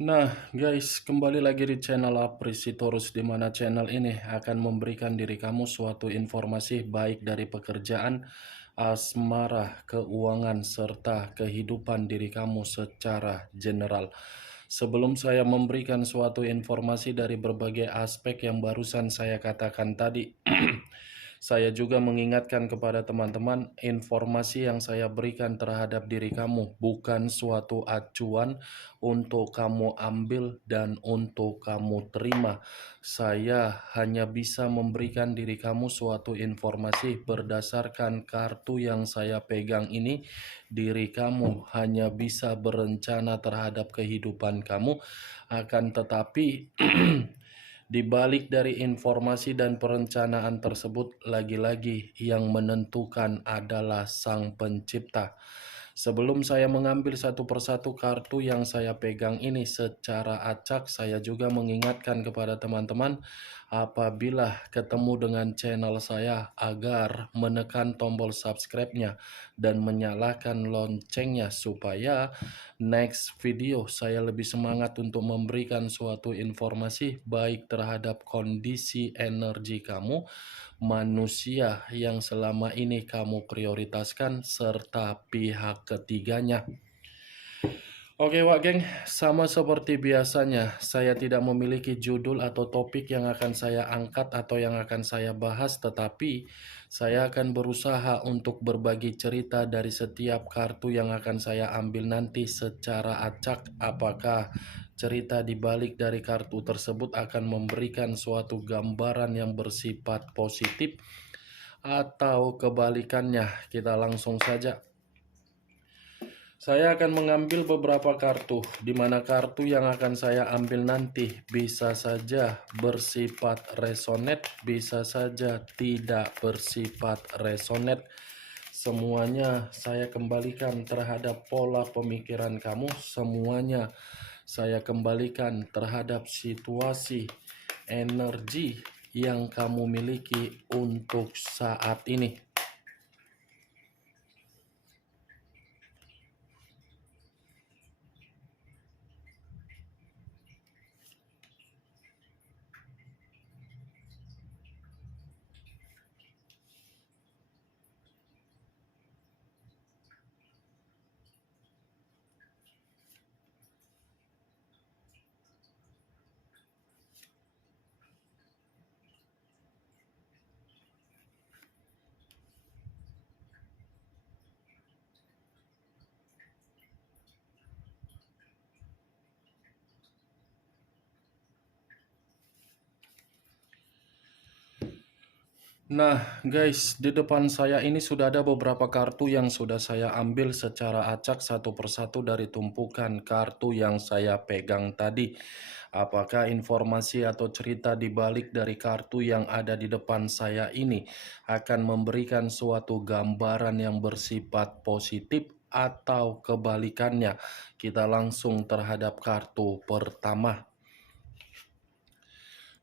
Nah, guys, kembali lagi di channel Aprisitorus, di mana channel ini akan memberikan diri kamu suatu informasi baik dari pekerjaan, asmara, keuangan, serta kehidupan diri kamu secara general. Sebelum saya memberikan suatu informasi dari berbagai aspek yang barusan saya katakan tadi, saya juga mengingatkan kepada teman-teman, informasi yang saya berikan terhadap diri kamu bukan suatu acuan untuk kamu ambil dan untuk kamu terima. Saya hanya bisa memberikan diri kamu suatu informasi berdasarkan kartu yang saya pegang ini. Diri kamu hanya bisa berencana terhadap kehidupan kamu, akan tetapi di balik dari informasi dan perencanaan tersebut, lagi-lagi yang menentukan adalah Sang Pencipta. Sebelum saya mengambil satu persatu kartu yang saya pegang ini secara acak, saya juga mengingatkan kepada teman-teman apabila ketemu dengan channel saya agar menekan tombol subscribe-nya dan menyalakan loncengnya supaya next video saya lebih semangat untuk memberikan suatu informasi baik terhadap kondisi energi kamu, manusia yang selama ini kamu prioritaskan, serta pihak ketiganya. Oke Wak Geng, sama seperti biasanya, saya tidak memiliki judul atau topik yang akan saya angkat atau yang akan saya bahas, tetapi saya akan berusaha untuk berbagi cerita dari setiap kartu yang akan saya ambil nanti secara acak. Apakah cerita di balik dari kartu tersebut akan memberikan suatu gambaran yang bersifat positif atau kebalikannya? Kita langsung saja. Saya akan mengambil beberapa kartu, di mana kartu yang akan saya ambil nanti bisa saja bersifat resonate, bisa saja tidak bersifat resonate. Semuanya saya kembalikan terhadap pola pemikiran kamu, semuanya saya kembalikan terhadap situasi energi yang kamu miliki untuk saat ini. Nah guys, di depan saya ini sudah ada beberapa kartu yang sudah saya ambil secara acak satu persatu dari tumpukan kartu yang saya pegang tadi. Apakah informasi atau cerita di balik dari kartu yang ada di depan saya ini akan memberikan suatu gambaran yang bersifat positif atau kebalikannya? Kita langsung terhadap kartu pertama.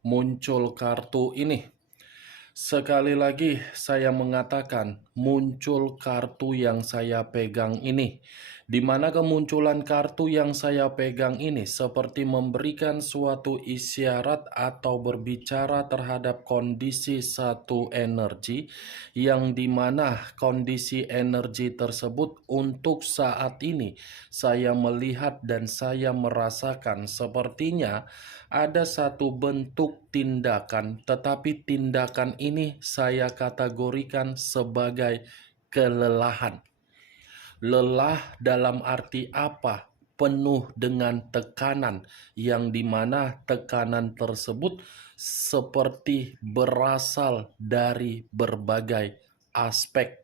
Muncul kartu ini. Sekali lagi saya mengatakan muncul kartu yang saya pegang ini. Di mana kemunculan kartu yang saya pegang ini seperti memberikan suatu isyarat atau berbicara terhadap kondisi satu energi yang dimana kondisi energi tersebut untuk saat ini saya melihat dan saya merasakan sepertinya ada satu bentuk tindakan, tetapi tindakan ini saya kategorikan sebagai kelelahan. Lelah dalam arti apa? Penuh dengan tekanan, yang dimana tekanan tersebut seperti berasal dari berbagai aspek.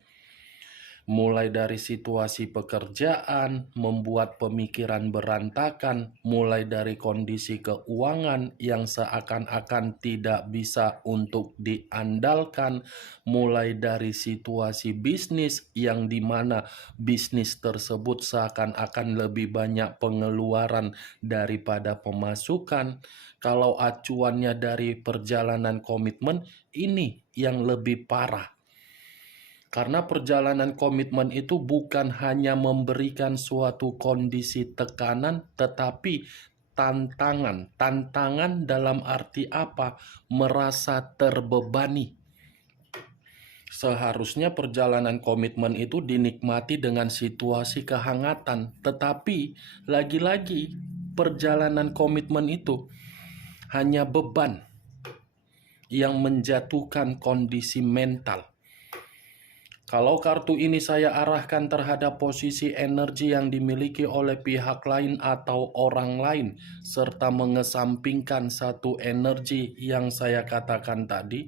Mulai dari situasi pekerjaan, membuat pemikiran berantakan, mulai dari kondisi keuangan yang seakan-akan tidak bisa untuk diandalkan, mulai dari situasi bisnis yang dimana bisnis tersebut seakan-akan lebih banyak pengeluaran daripada pemasukan. Kalau acuannya dari perjalanan komitmen, ini yang lebih parah. Karena perjalanan komitmen itu bukan hanya memberikan suatu kondisi tekanan, tetapi tantangan. Tantangan dalam arti apa? Merasa terbebani. Seharusnya perjalanan komitmen itu dinikmati dengan situasi kehangatan, tetapi lagi-lagi perjalanan komitmen itu hanya beban yang menjatuhkan kondisi mental. Kalau kartu ini saya arahkan terhadap posisi energi yang dimiliki oleh pihak lain atau orang lain, serta mengesampingkan satu energi yang saya katakan tadi,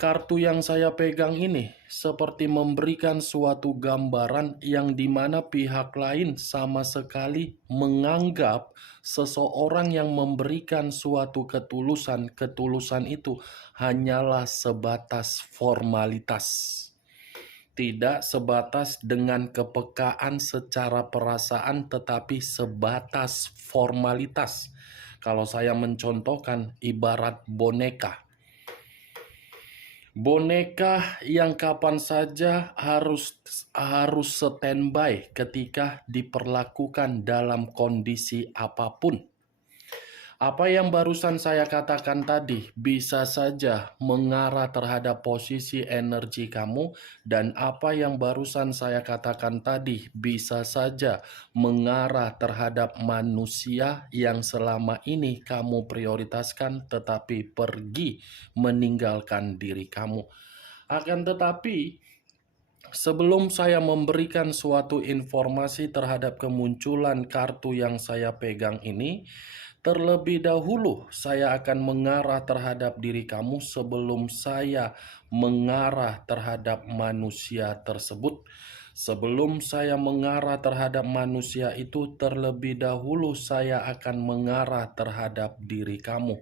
kartu yang saya pegang ini seperti memberikan suatu gambaran yang dimana pihak lain sama sekali menganggap seseorang yang memberikan suatu ketulusan, ketulusan itu hanyalah sebatas formalitas. Tidak sebatas dengan kepekaan secara perasaan, tetapi sebatas formalitas. Kalau saya mencontohkan, ibarat boneka. Boneka yang kapan saja harus standby ketika diperlakukan dalam kondisi apapun. Apa yang barusan saya katakan tadi bisa saja mengarah terhadap posisi energi kamu, dan apa yang barusan saya katakan tadi bisa saja mengarah terhadap manusia yang selama ini kamu prioritaskan tetapi pergi meninggalkan diri kamu. Akan tetapi, sebelum saya memberikan suatu informasi terhadap kemunculan kartu yang saya pegang ini, terlebih dahulu saya akan mengarah terhadap diri kamu sebelum saya mengarah terhadap manusia tersebut. Sebelum saya mengarah terhadap manusia itu, terlebih dahulu saya akan mengarah terhadap diri kamu.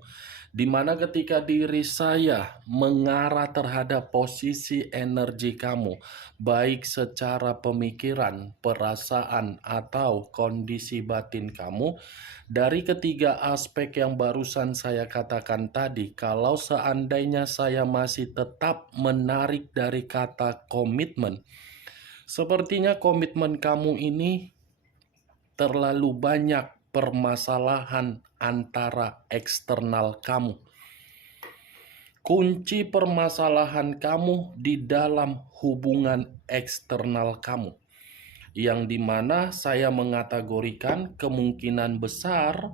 Di mana ketika diri saya mengarah terhadap posisi energi kamu, baik secara pemikiran, perasaan, atau kondisi batin kamu, dari ketiga aspek yang barusan saya katakan tadi, kalau seandainya saya masih tetap menarik dari kata komitmen, sepertinya komitmen kamu ini terlalu banyak permasalahan antara eksternal kamu. Kunci permasalahan kamu di dalam hubungan eksternal kamu, yang dimana saya mengategorikan kemungkinan besar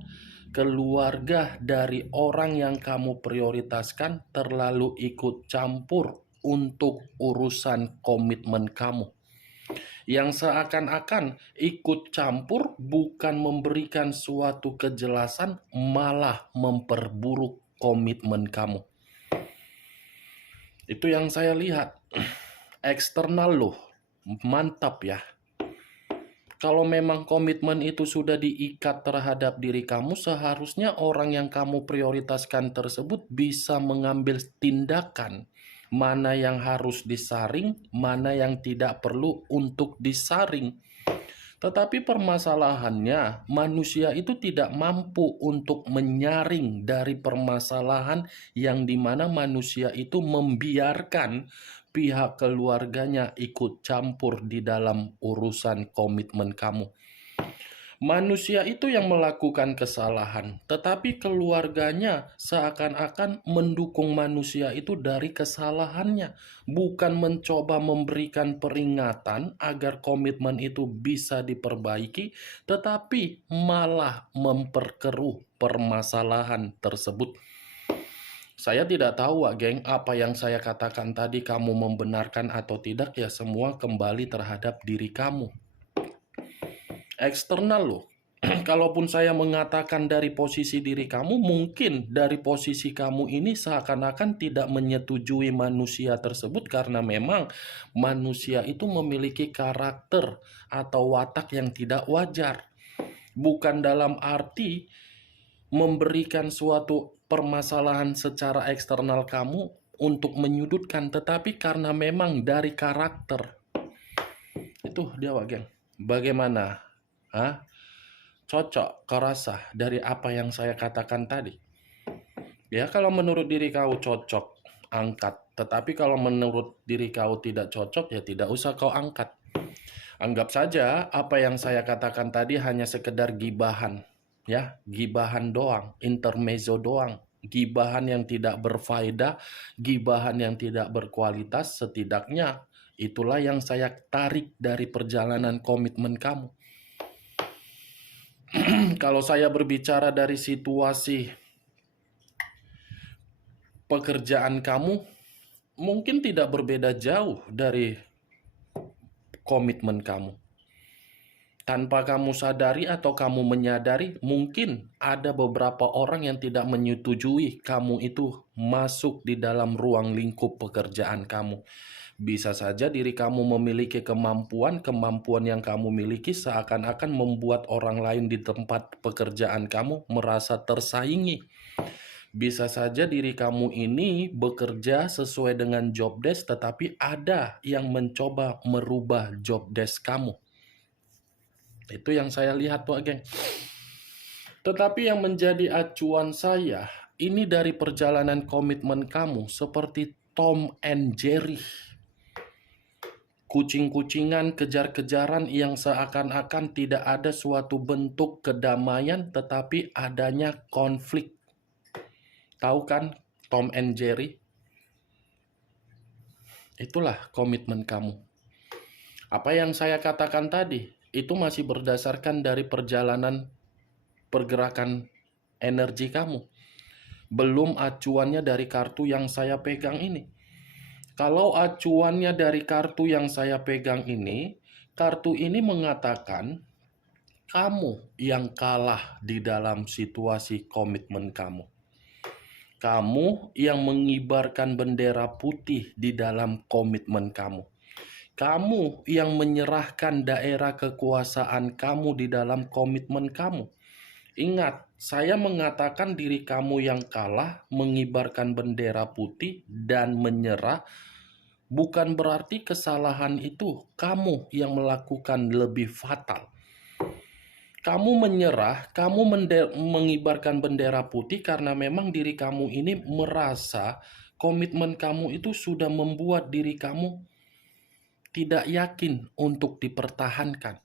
keluarga dari orang yang kamu prioritaskan terlalu ikut campur untuk urusan komitmen kamu. Yang seakan-akan ikut campur bukan memberikan suatu kejelasan, malah memperburuk komitmen kamu. Itu yang saya lihat. Eksternal loh, mantap ya. Kalau memang komitmen itu sudah diikat terhadap diri kamu, seharusnya orang yang kamu prioritaskan tersebut bisa mengambil tindakan. Mana yang harus disaring, mana yang tidak perlu untuk disaring. Tetapi permasalahannya, manusia itu tidak mampu untuk menyaring dari permasalahan yang dimana manusia itu membiarkan pihak keluarganya ikut campur di dalam urusan komitmen kamu. Manusia itu yang melakukan kesalahan, tetapi keluarganya seakan-akan mendukung manusia itu dari kesalahannya, bukan mencoba memberikan peringatan agar komitmen itu bisa diperbaiki, tetapi malah memperkeruh permasalahan tersebut. Saya tidak tahu, geng, apa yang saya katakan tadi kamu membenarkan atau tidak, ya semua kembali terhadap diri kamu. Eksternal loh. Kalaupun saya mengatakan dari posisi diri kamu, mungkin dari posisi kamu ini seakan-akan tidak menyetujui manusia tersebut karena memang manusia itu memiliki karakter atau watak yang tidak wajar. Bukan dalam arti memberikan suatu permasalahan secara eksternal kamu untuk menyudutkan, tetapi karena memang dari karakter. Itu dia, geng. Bagaimana? Cocok, kerasa dari apa yang saya katakan tadi? Ya, kalau menurut diri kau cocok, angkat. Tetapi kalau menurut diri kau tidak cocok, ya tidak usah kau angkat. Anggap saja apa yang saya katakan tadi hanya sekedar gibahan. ya, gibahan doang, intermezzo doang, gibahan yang tidak berfaedah, gibahan yang tidak berkualitas. Setidaknya itulah yang saya tarik dari perjalanan komitmen kamu. Kalau saya berbicara dari situasi pekerjaan kamu, mungkin tidak berbeda jauh dari komitmen kamu. Tanpa kamu sadari atau kamu menyadari, mungkin ada beberapa orang yang tidak menyetujui kamu itu masuk di dalam ruang lingkup pekerjaan kamu. Bisa saja diri kamu memiliki kemampuan yang kamu miliki seakan-akan membuat orang lain di tempat pekerjaan kamu merasa tersaingi. Bisa saja diri kamu ini bekerja sesuai dengan job desk, tetapi ada yang mencoba merubah job desk kamu. Itu yang saya lihat tuh, geng. Tetapi yang menjadi acuan saya, ini dari perjalanan komitmen kamu seperti Tom and Jerry. Kucing-kucingan, kejar-kejaran yang seakan-akan tidak ada suatu bentuk kedamaian, tetapi adanya konflik. Tahu kan Tom and Jerry? Itulah komitmen kamu. Apa yang saya katakan tadi, itu masih berdasarkan dari perjalanan pergerakan energi kamu. Belum acuannya dari kartu yang saya pegang ini. Kalau acuannya dari kartu yang saya pegang ini, kartu ini mengatakan kamu yang kalah di dalam situasi komitmen kamu. Kamu yang mengibarkan bendera putih di dalam komitmen kamu. Kamu yang menyerahkan daerah kekuasaan kamu di dalam komitmen kamu. Ingat, saya mengatakan diri kamu yang kalah, mengibarkan bendera putih, dan menyerah. Bukan berarti kesalahan itu kamu yang melakukan lebih fatal. Kamu menyerah, kamu mengibarkan bendera putih karena memang diri kamu ini merasa komitmen kamu itu sudah membuat diri kamu tidak yakin untuk dipertahankan.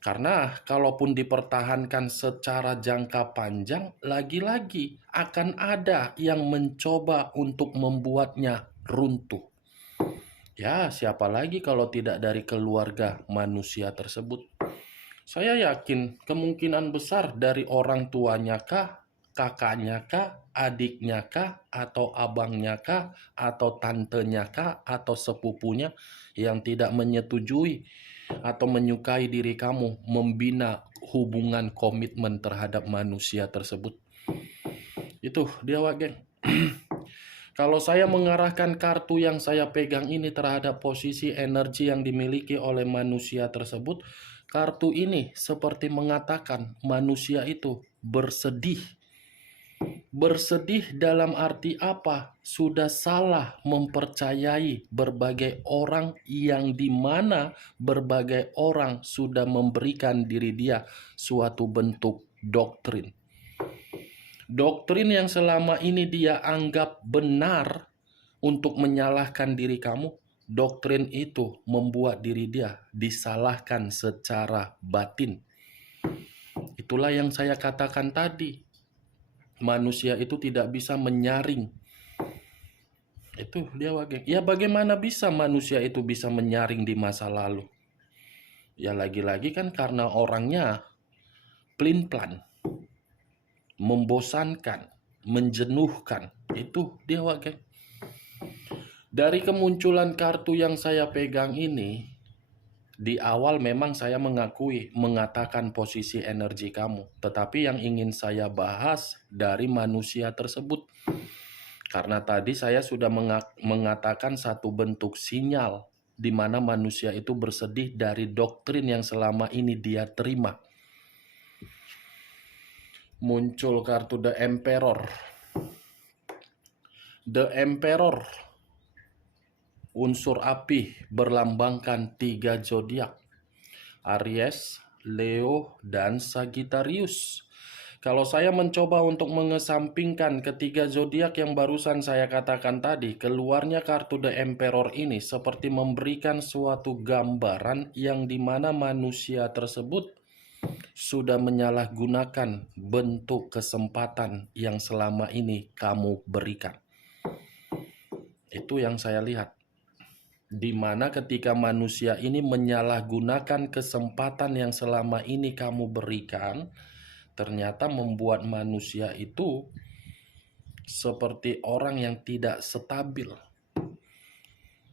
Karena kalaupun dipertahankan secara jangka panjang, lagi-lagi akan ada yang mencoba untuk membuatnya runtuh. Ya, siapa lagi kalau tidak dari keluarga manusia tersebut? Saya yakin kemungkinan besar dari orang tuanya kah, kakaknya kah, adiknya kah, atau abangnya kah, atau tantenya kah, atau sepupunya yang tidak menyetujui atau menyukai diri kamu membina hubungan komitmen terhadap manusia tersebut. Itu dia, Wak, geng. Kalau saya mengarahkan kartu yang saya pegang ini terhadap posisi energi yang dimiliki oleh manusia tersebut, kartu ini seperti mengatakan manusia itu bersedih. Bersedih dalam arti apa? Sudah salah mempercayai berbagai orang yang dimana berbagai orang sudah memberikan diri dia suatu bentuk doktrin. Doktrin yang selama ini dia anggap benar untuk menyalahkan diri kamu, doktrin itu membuat diri dia disalahkan secara batin. Itulah yang saya katakan tadi. Manusia itu tidak bisa menyaring. Itu dia, Wage. Ya, bagaimana bisa manusia itu bisa menyaring di masa lalu? Ya, lagi-lagi kan karena orangnya pelin-pelan, membosankan, menjenuhkan. Itu dia, Wage. Dari kemunculan kartu yang saya pegang ini, di awal memang saya mengatakan posisi energi kamu. Tetapi yang ingin saya bahas dari manusia tersebut. Karena tadi saya sudah mengatakan satu bentuk sinyal di mana manusia itu bersedih dari doktrin yang selama ini dia terima. Muncul kartu The Emperor. The Emperor, unsur api, berlambangkan 3 zodiak: Aries, Leo, dan Sagittarius. Kalau saya mencoba untuk mengesampingkan ketiga zodiak yang barusan saya katakan tadi, keluarnya kartu The Emperor ini seperti memberikan suatu gambaran yang dimana manusia tersebut sudah menyalahgunakan bentuk kesempatan yang selama ini kamu berikan. Itu yang saya lihat. Di mana ketika manusia ini menyalahgunakan kesempatan yang selama ini kamu berikan, ternyata membuat manusia itu seperti orang yang tidak stabil.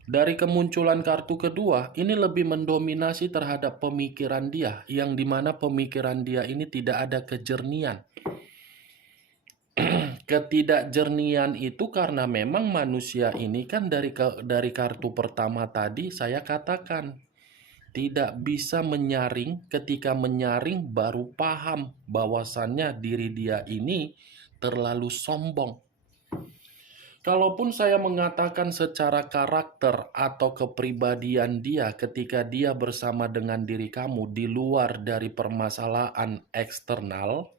Dari kemunculan kartu kedua, ini lebih mendominasi terhadap pemikiran dia, yang dimana pemikiran dia ini tidak ada kejernian. Ketidakjernian itu karena memang manusia ini kan dari kartu pertama tadi saya katakan tidak bisa menyaring. Ketika menyaring baru paham bahwasannya diri dia ini terlalu sombong. Kalaupun saya mengatakan secara karakter atau kepribadian dia ketika dia bersama dengan diri kamu di luar dari permasalahan eksternal,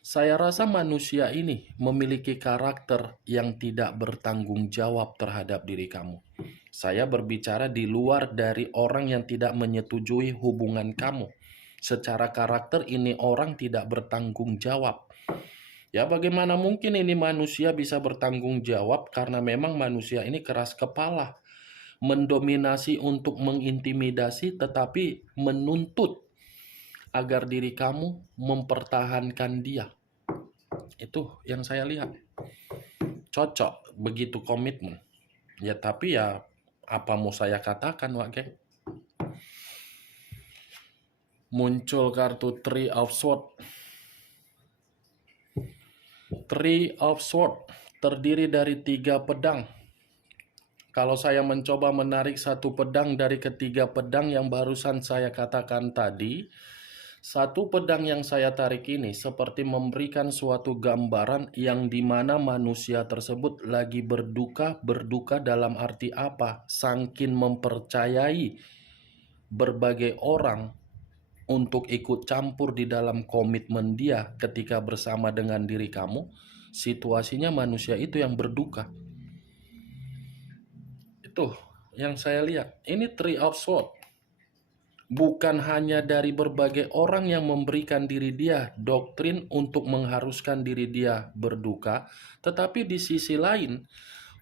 saya rasa manusia ini memiliki karakter yang tidak bertanggung jawab terhadap diri kamu. Saya berbicara di luar dari orang yang tidak menyetujui hubungan kamu. Secara karakter ini orang tidak bertanggung jawab. Ya, bagaimana mungkin ini manusia bisa bertanggung jawab karena memang manusia ini keras kepala, mendominasi untuk mengintimidasi tetapi menuntut agar diri kamu mempertahankan dia. Itu yang saya lihat. Cocok begitu komitmen. Ya tapi ya apa mau saya katakan, Wak Geng? Muncul kartu Three of Swords. Three of Swords terdiri dari 3 pedang. Kalau saya mencoba menarik satu pedang dari ketiga pedang yang barusan saya katakan tadi, satu pedang yang saya tarik ini seperti memberikan suatu gambaran yang dimana manusia tersebut lagi berduka dalam arti apa? Saking mempercayai berbagai orang untuk ikut campur di dalam komitmen dia ketika bersama dengan diri kamu, situasinya manusia itu yang berduka. Itu yang saya lihat. Ini Three of Swords. Bukan hanya dari berbagai orang yang memberikan diri dia doktrin untuk mengharuskan diri dia berduka, tetapi di sisi lain,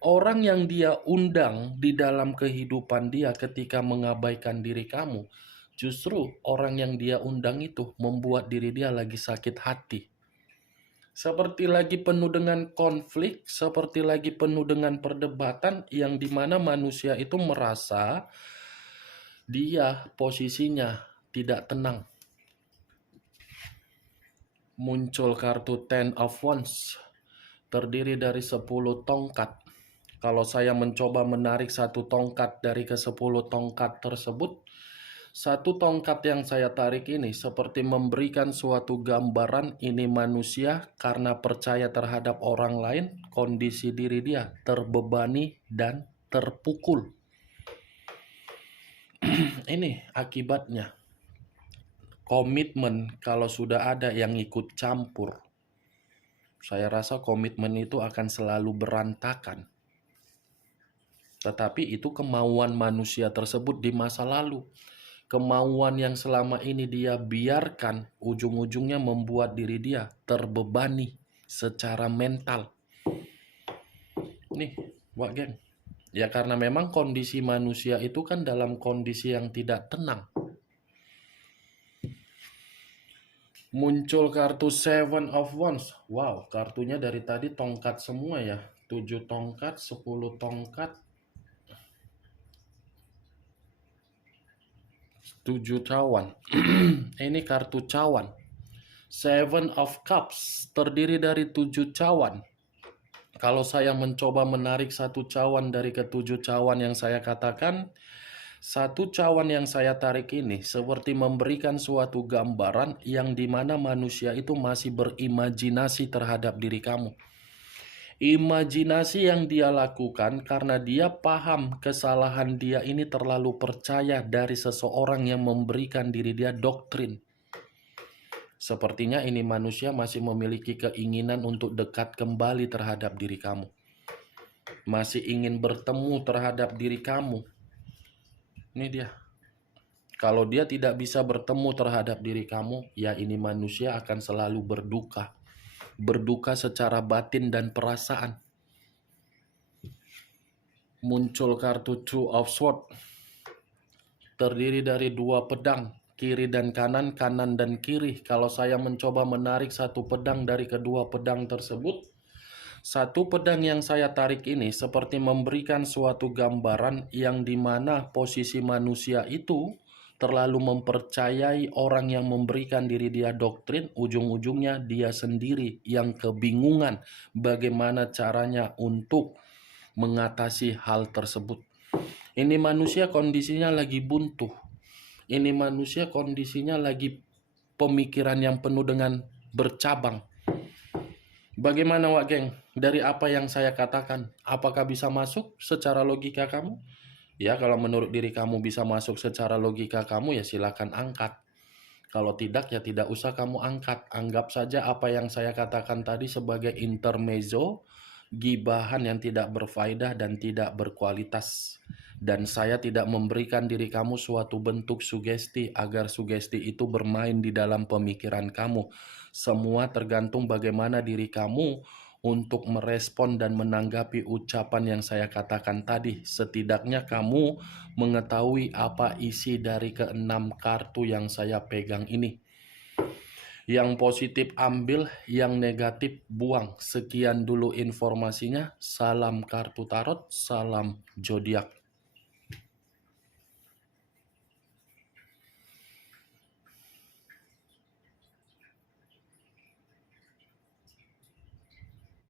orang yang dia undang di dalam kehidupan dia ketika mengabaikan diri kamu, justru orang yang dia undang itu membuat diri dia lagi sakit hati. Seperti lagi penuh dengan konflik, seperti lagi penuh dengan perdebatan yang dimana manusia itu merasa dia posisinya tidak tenang. Muncul kartu Ten of Wands, terdiri dari 10 tongkat. Kalau saya mencoba menarik satu tongkat dari ke-10 tongkat tersebut, satu tongkat yang saya tarik ini seperti memberikan suatu gambaran ini manusia karena percaya terhadap orang lain, kondisi diri dia terbebani dan terpukul. Ini akibatnya. Komitmen kalau sudah ada yang ikut campur, saya rasa komitmen itu akan selalu berantakan. Tetapi itu kemauan manusia tersebut di masa lalu. Kemauan yang selama ini dia biarkan ujung-ujungnya membuat diri dia terbebani secara mental. Nih, Wak Geng. Ya karena memang kondisi manusia itu kan dalam kondisi yang tidak tenang. Muncul kartu Seven of Wands. Wow, kartunya dari tadi tongkat semua ya. 7 tongkat, 10 tongkat, 7 cawan. Ini kartu cawan. Seven of Cups terdiri dari 7 cawan. Kalau saya mencoba menarik satu cawan dari ke-7 cawan yang saya katakan, satu cawan yang saya tarik ini seperti memberikan suatu gambaran yang dimana manusia itu masih berimajinasi terhadap diri kamu. Imajinasi yang dia lakukan karena dia paham kesalahan dia ini terlalu percaya dari seseorang yang memberikan diri dia doktrin. Sepertinya ini manusia masih memiliki keinginan untuk dekat kembali terhadap diri kamu. Masih ingin bertemu terhadap diri kamu. Ini dia. Kalau dia tidak bisa bertemu terhadap diri kamu, ya ini manusia akan selalu berduka. Berduka secara batin dan perasaan. Muncul kartu Two of Swords. Terdiri dari dua pedang, kiri dan kanan, kanan dan kiri. Kalau saya mencoba menarik satu pedang dari kedua pedang tersebut, satu pedang yang saya tarik ini seperti memberikan suatu gambaran yang dimana posisi manusia itu terlalu mempercayai orang yang memberikan diri dia doktrin, ujung-ujungnya dia sendiri yang kebingungan bagaimana caranya untuk mengatasi hal tersebut. Ini manusia kondisinya lagi buntu. Ini manusia kondisinya lagi pemikiran yang penuh dengan bercabang. Bagaimana Wak Geng? Dari apa yang saya katakan, apakah bisa masuk secara logika kamu? Ya, kalau menurut diri kamu bisa masuk secara logika kamu, ya silakan angkat. Kalau tidak, ya tidak usah kamu angkat. Anggap saja apa yang saya katakan tadi sebagai intermezzo, gibahan yang tidak berfaedah dan tidak berkualitas. Dan saya tidak memberikan diri kamu suatu bentuk sugesti agar sugesti itu bermain di dalam pemikiran kamu. Semua tergantung bagaimana diri kamu untuk merespon dan menanggapi ucapan yang saya katakan tadi. Setidaknya kamu mengetahui apa isi dari keenam kartu yang saya pegang ini. Yang positif ambil, yang negatif buang. Sekian dulu informasinya. Salam kartu tarot, salam zodiak.